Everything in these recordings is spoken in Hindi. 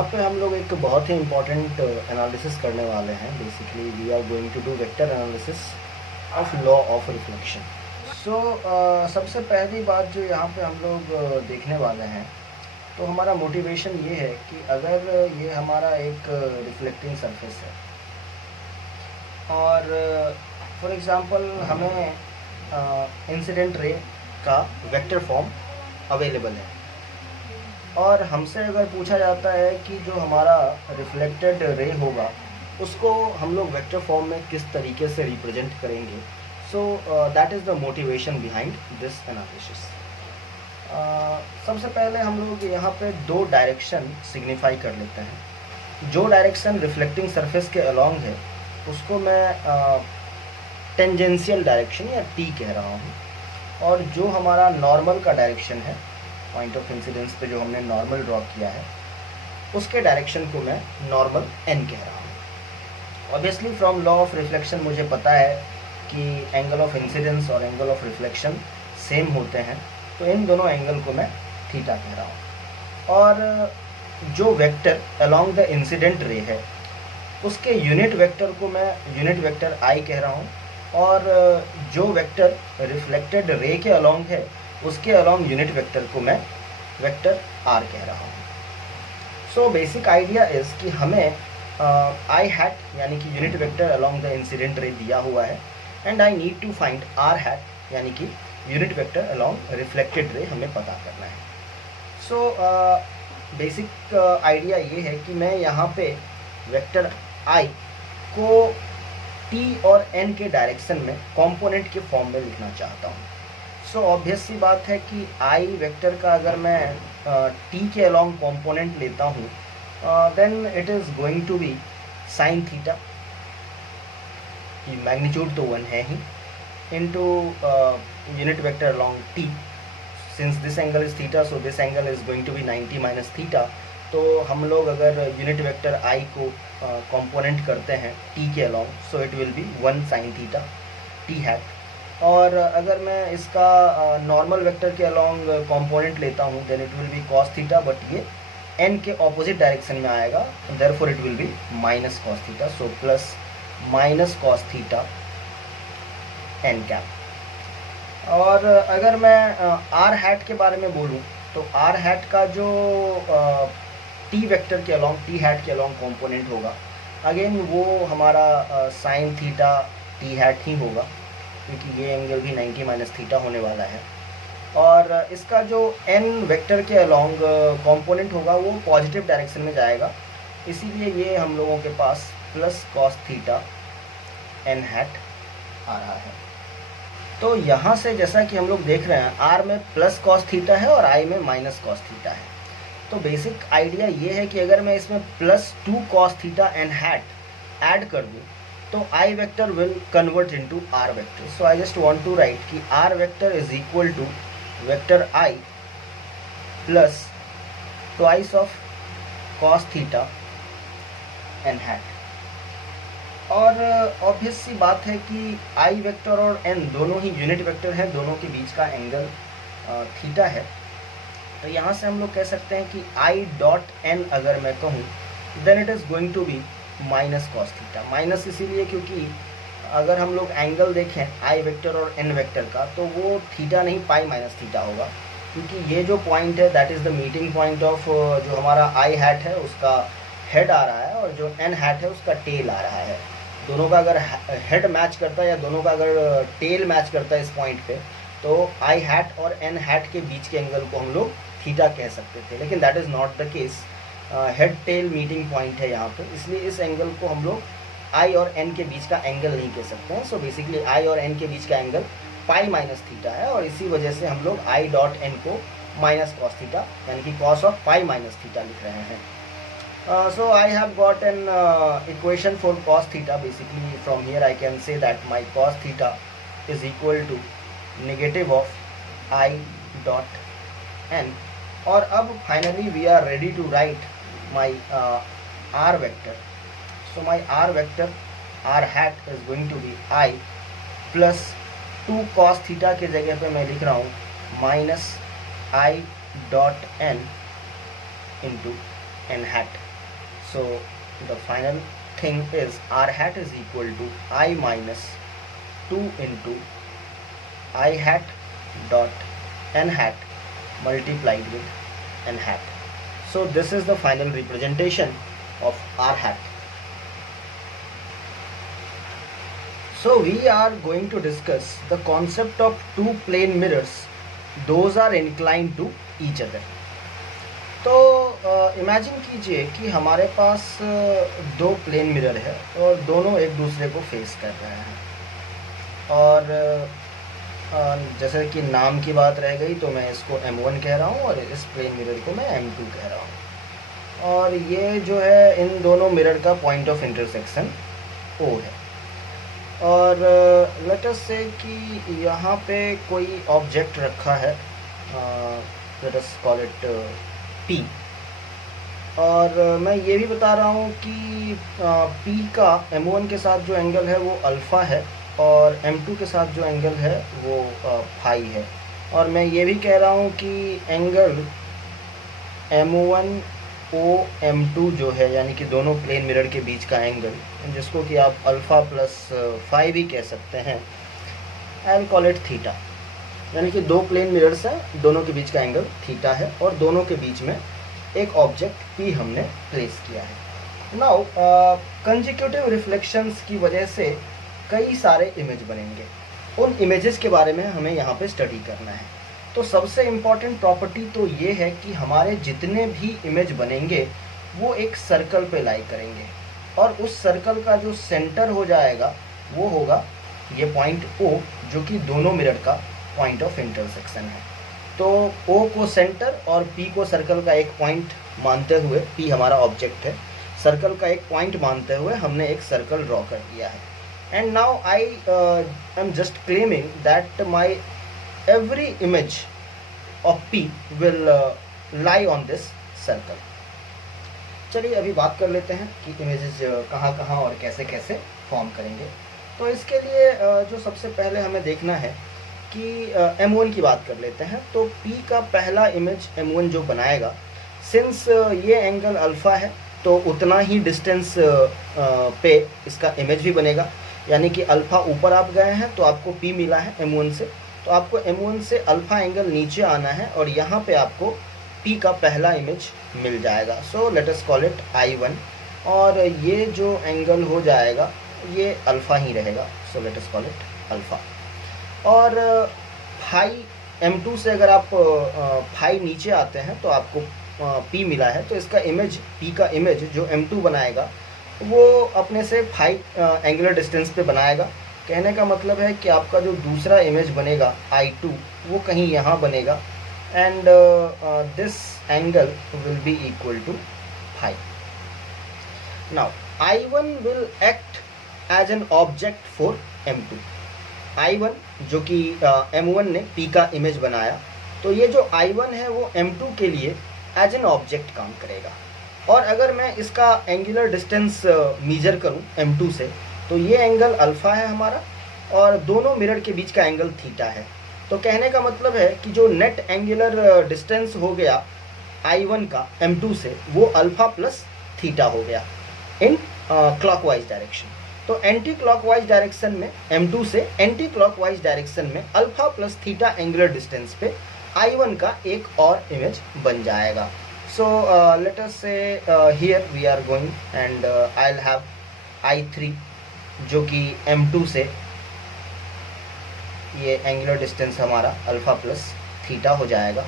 यहाँ पे हम लोग एक बहुत ही इम्पोर्टेंट एनालिसिस करने वाले हैं। Basically we are going to do vector analysis of law of reflection. So सबसे पहली बात जो यहाँ पे हम लोग देखने वाले हैं, तो हमारा मोटिवेशन ये है कि अगर ये हमारा एक रिफ्लेक्टिंग सरफेस है और फॉर एग्ज़ाम्पल हमें इंसिडेंट रे का वेक्टर फॉर्म अवेलेबल है और हमसे अगर पूछा जाता है कि जो हमारा रिफ्लेक्टेड रे होगा उसको हम लोग वेक्टर फॉर्म में किस तरीके से रिप्रेजेंट करेंगे। So that is the motivation behind this analysis. सबसे पहले हम लोग यहाँ पे दो डायरेक्शन सिग्निफाई कर लेते हैं। जो डायरेक्शन रिफ्लेक्टिंग सरफेस के अलोंग है उसको मैं टेंजेंशियल डायरेक्शन या टी कह रहा हूँ, और जो हमारा नॉर्मल का डायरेक्शन है, पॉइंट ऑफ इंसिडेंस पे जो हमने नॉर्मल ड्रॉ किया है, उसके डायरेक्शन को मैं नॉर्मल एन कह रहा हूँ। Obviously from law of reflection मुझे पता है कि एंगल ऑफ इंसिडेंस और एंगल ऑफ रिफ्लेक्शन सेम होते हैं, तो इन दोनों एंगल को मैं थीटा कह रहा हूँ। और जो वेक्टर अलोंग द इंसिडेंट रे है उसके यूनिट वेक्टर को मैं यूनिट वेक्टर आई कह रहा हूँ, और जो वेक्टर रिफ्लेक्टेड रे के अलोंग है उसके अलोंग यूनिट वेक्टर को मैं वेक्टर आर कह रहा हूँ। सो बेसिक आइडिया इज़ कि हमें आई हैट यानी कि unit vector along the incident ray दिया हुआ है, and I need to find r hat यानी कि unit vector along reflected ray हमें पता करना है। सो बेसिक आइडिया ये है कि मैं यहाँ पे वेक्टर आई को टी और एन के डायरेक्शन में कंपोनेंट के फॉर्म में लिखना चाहता हूँ। सो ऑब्वियस सी बात है कि आई वेक्टर का अगर मैं टी के अलोंग कंपोनेंट लेता हूँ then it is going to be sine theta, की मैग्नीट्यूड तो 1 है ही, into unit vector along T. Since this angle is theta so this angle is going to be 90 minus theta. तो हम लोग अगर यूनिट वेक्टर आई को कंपोनेंट करते हैं टी के along, so it will be 1 sine theta t hat. और अगर मैं इसका नॉर्मल वेक्टर के अलोंग कंपोनेंट लेता हूँ then it will be cos theta, but ये एन के ऑपोजिट डायरेक्शन में आएगा, therefore it will be minus cos theta, so plus minus cos theta n cap. और अगर मैं आर हैट के बारे में बोलूँ तो आर हैट का जो टी वेक्टर के अलोंग टी हैट के अलोंग कंपोनेंट होगा, अगेन वो हमारा साइन थीटा टी हैट ही होगा, क्योंकि ये एंगल भी 90 माइनस थीटा होने वाला है। और इसका जो एन वेक्टर के अलोंग कंपोनेंट होगा वो पॉजिटिव डायरेक्शन में जाएगा, इसीलिए ये हम लोगों के पास plus cos theta N hat आ रहा है। तो यहाँ से जैसा कि हम लोग देख रहे हैं आर में प्लस कॉस थीटा है और आई में माइनस कॉस थीटा है। तो बेसिक आइडिया ये है कि अगर मैं इसमें plus 2 cos theta N hat add कर दूँ तो I vector will convert into R vector. So I just want to write कि R vector is equal to vector I plus twice of cos theta N hat. और ऑब्वियस सी बात है कि आई वेक्टर और एन दोनों ही यूनिट वेक्टर हैं, दोनों के बीच का एंगल थीटा है। तो यहाँ से हम लोग कह सकते हैं कि आई डॉट एन अगर मैं कहूँ then it is going to be minus cos theta. Minus इसीलिए क्योंकि अगर हम लोग एंगल देखें आई वेक्टर और एन वेक्टर का तो वो थीटा नहीं पाई माइनस थीटा होगा, क्योंकि ये जो पॉइंट है that is the meeting point of जो हमारा आई हैट है उसका हेड आ रहा है और जो एन हैट है उसका टेल आ रहा है। दोनों का अगर हेड मैच करता है या दोनों का अगर टेल मैच करता है इस पॉइंट पे तो आई हैट और एन हैट के बीच के एंगल को हम लोग थीटा कह सकते थे, लेकिन that is not the case. Head tail meeting point है यहाँ पे, इसलिए इस एंगल को हम लोग आई और एन के बीच का एंगल नहीं कह सकते हैं। सो बेसिकली आई और एन के बीच का एंगल पाई माइनस थीटा है, और इसी वजह से हम लोग आई डॉट एन को माइनस कॉस थीटा यानी कि cos of pi minus theta लिख रहे हैं। So I have got an equation for cos theta. Basically from here I can say that my cos theta is equal to negative of I dot n. और अब finally we are ready to write my r vector. So my r vector r hat is going to be I plus 2 cos theta के जगह पे मैं लिख रहा हूँ minus I dot n into n hat। So the final thing is r hat is equal to I minus 2 into I hat dot n hat multiplied with n hat. So this is the final representation of r hat. So we are going to discuss the concept of two plane mirrors. Those are inclined to each other. तो इमेजिन कीजिए कि हमारे पास दो प्लेन मिरर है और दोनों एक दूसरे को फेस कर रहे हैं, और जैसे कि नाम की बात रह गई तो मैं इसको M1 कह रहा हूँ और इस प्लेन मिरर को मैं M2 कह रहा हूँ, और ये जो है इन दोनों मिरर का पॉइंट ऑफ इंटरसेक्शन O है। और लेट अस से कि यहाँ पे कोई ऑब्जेक्ट रखा है, let us call it P, और मैं ये भी बता रहा हूँ कि P का M1 के साथ जो एंगल है वो अल्फ़ा है और M2 के साथ जो एंगल है वो फाई है, और मैं ये भी कह रहा हूँ कि एंगल M1 O M2 जो है, यानी कि दोनों प्लेन मिरर के बीच का एंगल, जिसको कि आप अल्फ़ा प्लस फाई भी कह सकते हैं, I will call it theta, यानी कि दो प्लेन मिरर्स हैं, दोनों के बीच का एंगल थीटा है और दोनों के बीच में एक ऑब्जेक्ट P हमने प्लेस किया है। नाउ कंसेक्यूटिव रिफ्लेक्शंस की वजह से कई सारे इमेज बनेंगे, उन इमेजेस के बारे में हमें यहाँ पे स्टडी करना है। तो सबसे इम्पॉर्टेंट प्रॉपर्टी तो ये है कि हमारे जितने भी इमेज बनेंगे वो एक सर्कल पे लाई करेंगे, और उस सर्कल का जो सेंटर हो जाएगा वो होगा ये पॉइंट O, जो कि दोनों मिरर का पॉइंट ऑफ इंटरसेक्शन है। तो O को सेंटर और P को सर्कल का एक पॉइंट मानते हुए, P हमारा ऑब्जेक्ट है, सर्कल का एक पॉइंट मानते हुए हमने एक सर्कल ड्रॉ कर दिया है। And now I am just claiming that my every image of P will lie on this circle. चलिए अभी बात कर लेते हैं कि इमेजेस कहाँ कहाँ और कैसे कैसे फॉर्म करेंगे। तो इसके लिए जो सबसे पहले हमें देखना है कि M1 की बात कर लेते हैं। तो P का पहला इमेज M1 जो बनाएगा, सिंस ये एंगल अल्फ़ा है तो उतना ही डिस्टेंस पे इसका इमेज भी बनेगा, यानी कि अल्फ़ा ऊपर आप गए हैं तो आपको P मिला है M1 से, तो आपको M1 से अल्फ़ा एंगल नीचे आना है और यहाँ पे आपको P का पहला इमेज मिल जाएगा। सो let us call it I1, और ये जो एंगल हो जाएगा ये अल्फ़ा ही रहेगा, सो let us call it alpha. और फाई M2 से अगर आप फाई नीचे आते हैं तो आपको P मिला है, तो इसका इमेज, P का इमेज जो M2 बनाएगा वो अपने से फाई एंगुलर डिस्टेंस पे बनाएगा। कहने का मतलब है कि आपका जो दूसरा इमेज बनेगा I2 वो कहीं यहाँ बनेगा, and this angle will be equal to phi. Now I1 will act as an object for M2। I1 जो कि M1 ने P का इमेज बनाया, तो ये जो I1 है वो M2 के लिए एज एन ऑब्जेक्ट काम करेगा। और अगर मैं इसका एंगुलर डिस्टेंस मेजर करूँ M2 से, तो ये एंगल अल्फ़ा है हमारा और दोनों मिरर के बीच का एंगल थीटा है। तो कहने का मतलब है कि जो नेट एंगुलर डिस्टेंस हो गया I1 का M2 से, वो अल्फ़ा प्लस थीटा हो गया इन क्लॉकवाइज डायरेक्शन। तो एंटी क्लॉकवाइज डायरेक्शन में M2 से एंटी क्लॉकवाइज डायरेक्शन में alpha plus theta angular distance पे I1 का एक और इमेज बन जाएगा। सो let us say here we are going and I will have I3 जो कि M2 से ये एंगुलर डिस्टेंस हमारा अल्फ़ा प्लस थीटा हो जाएगा।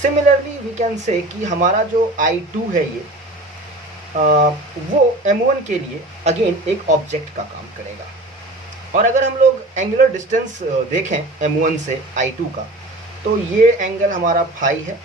सिमिलरली वी कैन से कि हमारा जो I2 है ये वो M1 के लिए अगेन एक ऑब्जेक्ट का काम करेगा। और अगर हम लोग एंगुलर डिस्टेंस देखें M1 से I2 का, तो ये एंगल हमारा फाई है,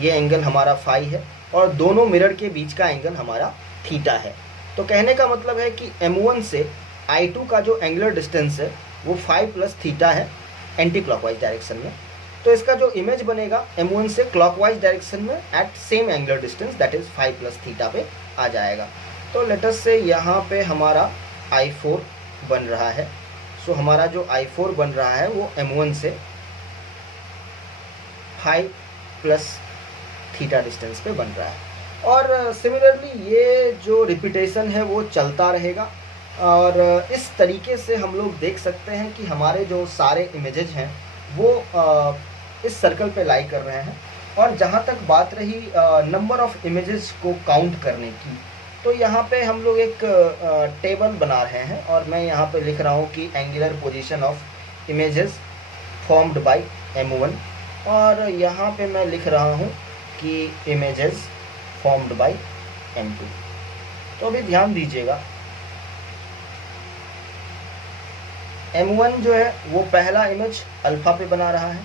ये एंगल हमारा फाई है, और दोनों मिरर के बीच का एंगल हमारा थीटा है। तो कहने का मतलब है कि M1 से I2 का जो एंगुलर डिस्टेंस है वो फाई प्लस थीटा है एंटी क्लॉकवाइज डायरेक्शन में। तो इसका जो इमेज बनेगा M1 से क्लॉकवाइज डायरेक्शन में at same angular distance, that is phi plus theta पे आ जाएगा। तो लेट अस से यहाँ पे हमारा I4 बन रहा है। सो हमारा जो I4 बन रहा है वो M1 से फाई प्लस थीटा डिस्टेंस पे बन रहा है। और सिमिलरली ये जो रिपीटेशन है वो चलता रहेगा, और इस तरीके से हम लोग देख सकते हैं कि हमारे जो सारे इमेजेज हैं वो इस सर्कल पे लाई कर रहे हैं। और जहाँ तक बात रही नंबर ऑफ इमेजेस को काउंट करने की, तो यहाँ पे हम लोग एक टेबल बना रहे हैं, और मैं यहाँ पे लिख रहा हूँ कि angular position of images formed by M1, और यहाँ पे मैं लिख रहा हूँ कि इमेजेस फॉर्म्ड बाय M2। तो अभी ध्यान दीजिएगा, M1 जो है वो पहला इमेज अल्फ़ा पे बना रहा है,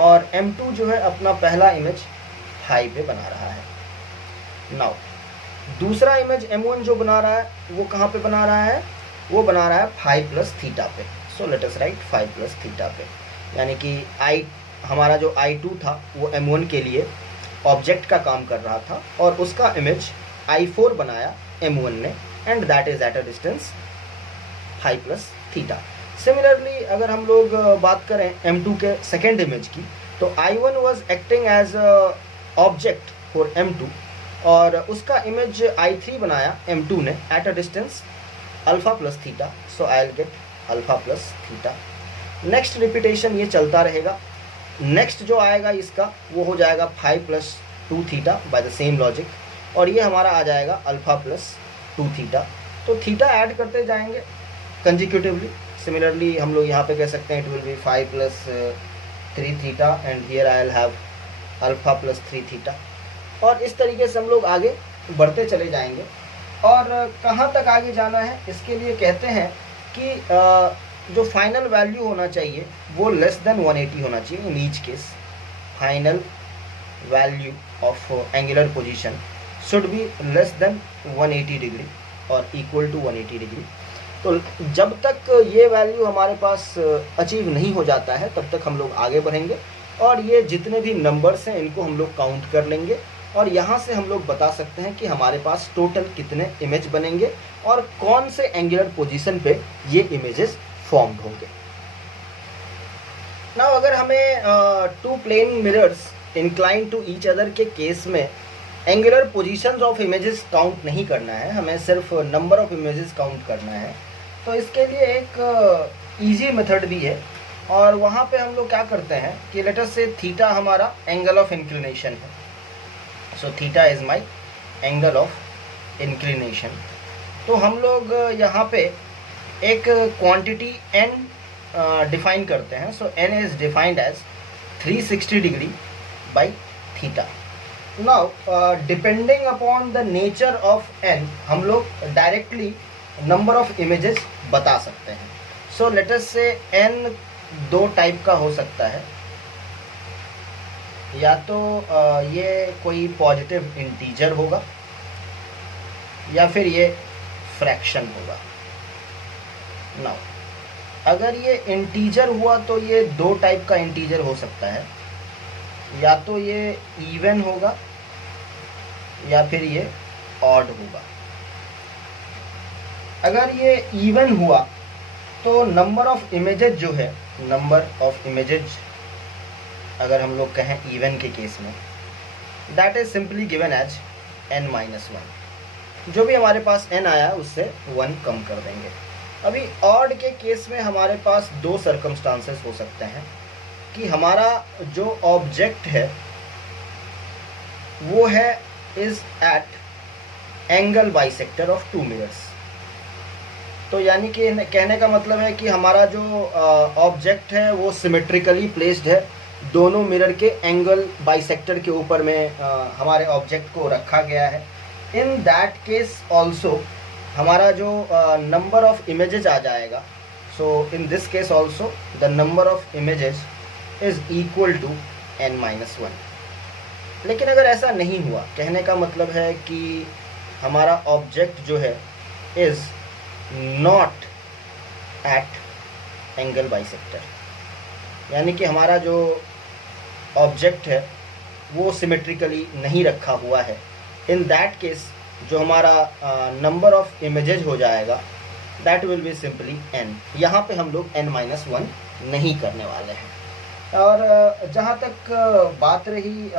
और M2 जो है अपना पहला इमेज हाई पे बना रहा है। नाउ दूसरा इमेज M1 जो बना रहा है वो कहाँ पे बना रहा है, वो बना रहा है फाई प्लस थीटा पे। So let us write phi plus theta पे, यानी कि हमारा जो I2 था वो M1 के लिए ऑब्जेक्ट का काम कर रहा था, और उसका इमेज I4 बनाया M1 ने, and that is at a distance phi plus theta. Similarly अगर हम लोग बात करें M2 के सेकेंड इमेज की, तो I1 was acting as object for M2, और उसका इमेज I3 बनाया M2 ने at a distance alpha plus theta. So I will get alpha plus theta. Next repetition ये चलता रहेगा। नेक्स्ट जो आएगा इसका वो हो जाएगा five plus 2 theta by the same logic, और ये हमारा आ जाएगा अल्फ़ा प्लस 2 थीटा। तो थीटा ऐड करते जाएंगे कंजिक्यूटिवली। सिमिलरली हम लोग यहाँ पे कह सकते हैं it will B 5 plus 3 theta, and here I will have alpha plus 3 theta, और इस तरीके से हम लोग आगे बढ़ते चले जाएंगे। और कहाँ तक आगे जाना है इसके लिए कहते हैं कि जो फाइनल वैल्यू होना चाहिए वो लेस देन 180 होना चाहिए in each case. Final value of angular position should be less than 180 degree और इक्वल टू 180 डिग्री। तो जब तक ये वैल्यू हमारे पास अचीव नहीं हो जाता है तब तक हम लोग आगे बढ़ेंगे, और ये जितने भी नंबर्स हैं इनको हम लोग काउंट कर लेंगे, और यहाँ से हम लोग बता सकते हैं कि हमारे पास टोटल कितने इमेज बनेंगे और कौन से एंगुलर पोजीशन पे ये इमेजेस फॉर्म्ड होंगे। नाउ अगर हमें 2 plane mirrors incline to each other के केस में angular positions of images count नहीं करना है, हमें सिर्फ नंबर ऑफ इमेजेस काउंट करना है, तो इसके लिए एक ईजी मेथड भी है। और वहाँ पे हम लोग क्या करते हैं कि लेट अस से थीटा हमारा एंगल ऑफ इंक्लिनेशन है। So theta is my angle of inclination. तो हम लोग यहाँ पे एक क्वांटिटी n डिफाइन करते हैं। So n is defined as 360 degree by theta. Now depending upon the nature of n हम लोग डायरेक्टली नंबर ऑफ इमेजेस बता सकते हैं। सो लेट अस से n 2 टाइप का हो सकता है, या तो ये कोई पॉजिटिव इंटीजर होगा या फिर ये फ्रैक्शन होगा। नाउ अगर ये इंटीजर हुआ तो ये 2 टाइप का इंटीजर हो सकता है, या तो ये इवन होगा या फिर ये ऑड होगा। अगर ये इवन हुआ तो नंबर ऑफ इमेजेस जो है, नंबर ऑफ इमेजेस अगर हम लोग कहें इवन के केस में, that is simply given as n-1। जो भी हमारे पास n आया उससे 1 कम कर देंगे। अभी ऑड के केस में हमारे पास 2 सर्कमस्टांसेस हो सकते हैं कि हमारा जो ऑब्जेक्ट है वो है is at angle bisector of 2 mirrors. तो यानी कि कहने का मतलब है कि हमारा जो ऑब्जेक्ट है वो सिमेट्रिकली प्लेस्ड है, दोनों मिरर के एंगल बाइसेक्टर के ऊपर में हमारे ऑब्जेक्ट को रखा गया है। इन दैट केस ऑल्सो हमारा जो नंबर ऑफ इमेजेस आ जाएगा, so in this case also the number of images is equal to n-1। लेकिन अगर ऐसा नहीं हुआ, कहने का मतलब है कि हमारा ऑब्जेक्ट जो है is not at angle bisector, यानी कि हमारा जो ऑब्जेक्ट है वो सिमेट्रिकली नहीं रखा हुआ है। इन दैट केस जो हमारा नंबर ऑफ इमेजेस हो जाएगा that will be simply n। यहाँ पे हम लोग n-1 नहीं करने वाले हैं। और जहाँ तक बात रही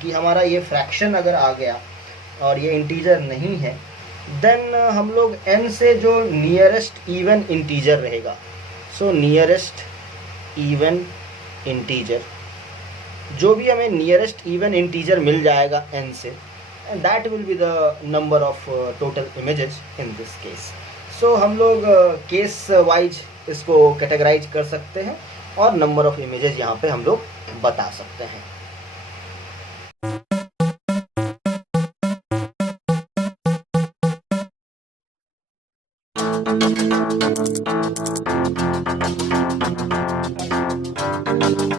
कि हमारा ये फ्रैक्शन अगर आ गया और ये इंटीजर नहीं है, देन हम लोग n से जो नियरेस्ट इवन इंटीजर रहेगा, सो नियरेस्ट इवन इंटीजर, जो भी हमें नियरेस्ट इवन इंटीजर मिल जाएगा n से, and that will be the number of total images in this case. So हम लोग केस वाइज इसको कैटेगराइज कर सकते हैं और नंबर ऑफ इमेजेस यहाँ पे हम लोग बता सकते हैं।